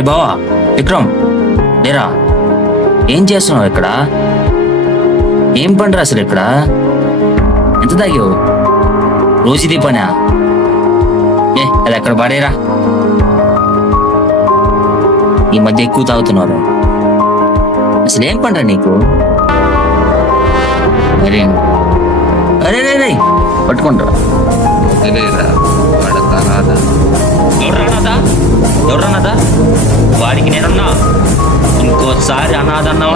అరే బావా విక్రమ్, లేరా? ఏం చేస్తున్నావు ఇక్కడ? ఏం పండ్రా అసలు ఇక్కడ? ఎంత తాగావు? రోజు ఇది పనా? అది అక్కడ పడేరా. ఈ మధ్య ఎక్కువ తాగుతున్నారు. అసలు ఏం పండ్రా నీకు? అరే అరే రే రే పట్టుకుంటారా? ఎవరన్నాదా? వాడికి నేనన్నా ఇంకోసారి అనాథన్నా